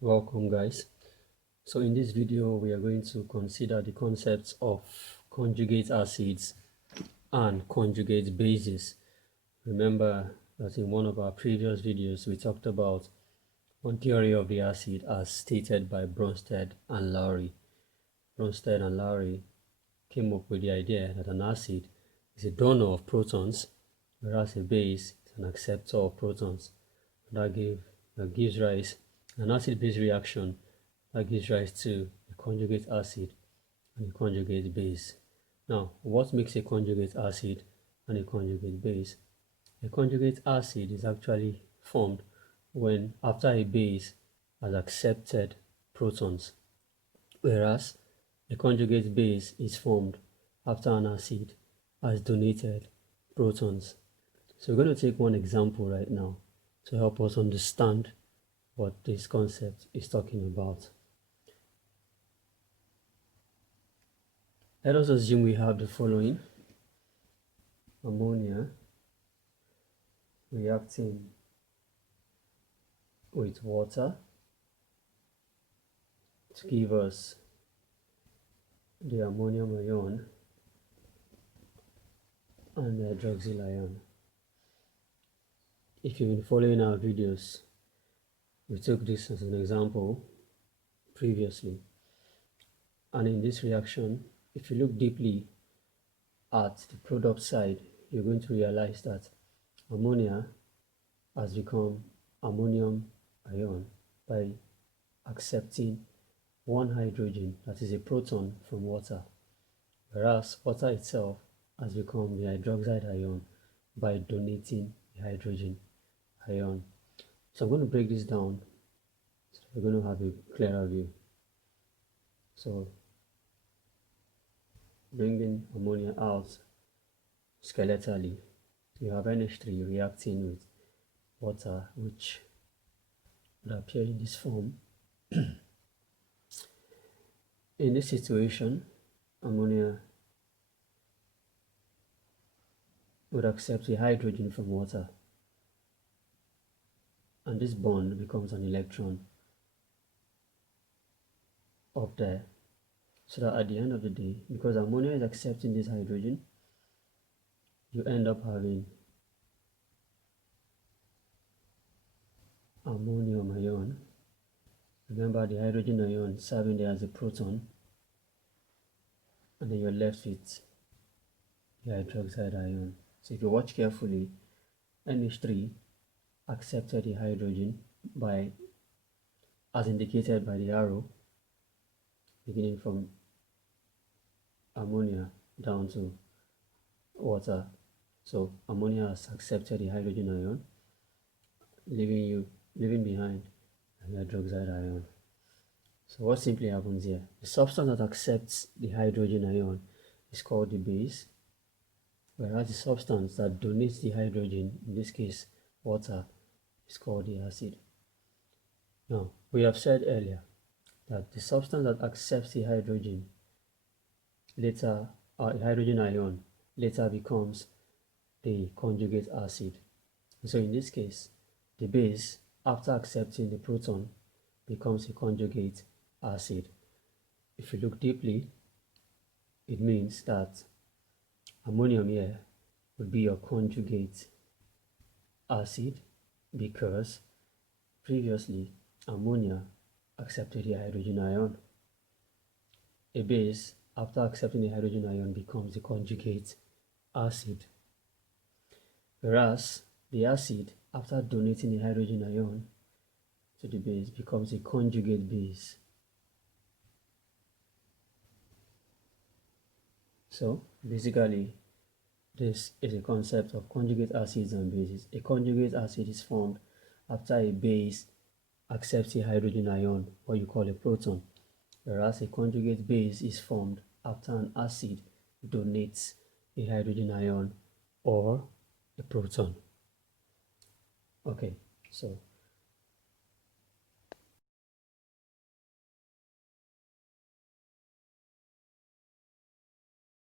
Welcome guys. So in this video we are going to consider the concepts of conjugate acids and conjugate bases. Remember that in one of our previous videos we talked about one theory of the acid as stated by Bronsted and Lowry. Bronsted and Lowry came up with the idea that an acid is a donor of protons, whereas a base is an acceptor of protons. That gives rise an acid-base reaction that gives rise to a conjugate acid and a conjugate base. Now, what makes a conjugate acid and a conjugate base? A conjugate acid is actually formed when after a base has accepted protons, whereas a conjugate base is formed after an acid has donated protons. So we're going to take one example right now to help us understand what this concept is talking about. Let us assume we have the following: ammonia reacting with water to give us the ammonium ion and the hydroxyl ion. If you've been following our videos, we took this as an example previously, and in this reaction, if you look deeply at the product side, you're going to realize that ammonia has become ammonium ion by accepting one hydrogen, that is a proton, from water, whereas water itself has become the hydroxide ion by donating the hydrogen ion. So I'm going to break this down so we're going to have a clearer view. So bringing ammonia out skeletally, you have NH3 reacting with water, which would appear in this form. In this situation, ammonia would accept a hydrogen from water, and this bond becomes an electron up there, so that at the end of the day, because ammonia is accepting this hydrogen, you end up having ammonium ion. Remember, the hydrogen ion serving there as a proton, and then you're left with the hydroxide ion. So if you watch carefully, NH3 accepted the hydrogen by, as indicated by the arrow, beginning from ammonia down to water. So ammonia has accepted the hydrogen ion, leaving behind the hydroxide ion. So what simply happens here? The substance that accepts the hydrogen ion is called the base, whereas the substance that donates the hydrogen, in this case water, is called the acid. Now, we have said earlier that the substance that accepts the hydrogen later, the hydrogen ion, later becomes the conjugate acid. So in this case, the base, after accepting the proton, becomes a conjugate acid. If you look deeply, it means that ammonium here would be your conjugate acid, because previously ammonia accepted the hydrogen ion. A base, after accepting the hydrogen ion, becomes the conjugate acid, whereas the acid, after donating the hydrogen ion to the base, becomes a conjugate base. So basically, this is a concept of conjugate acids and bases. A conjugate acid is formed after a base accepts a hydrogen ion, what you call a proton, whereas a conjugate base is formed after an acid donates a hydrogen ion or a proton. Okay, so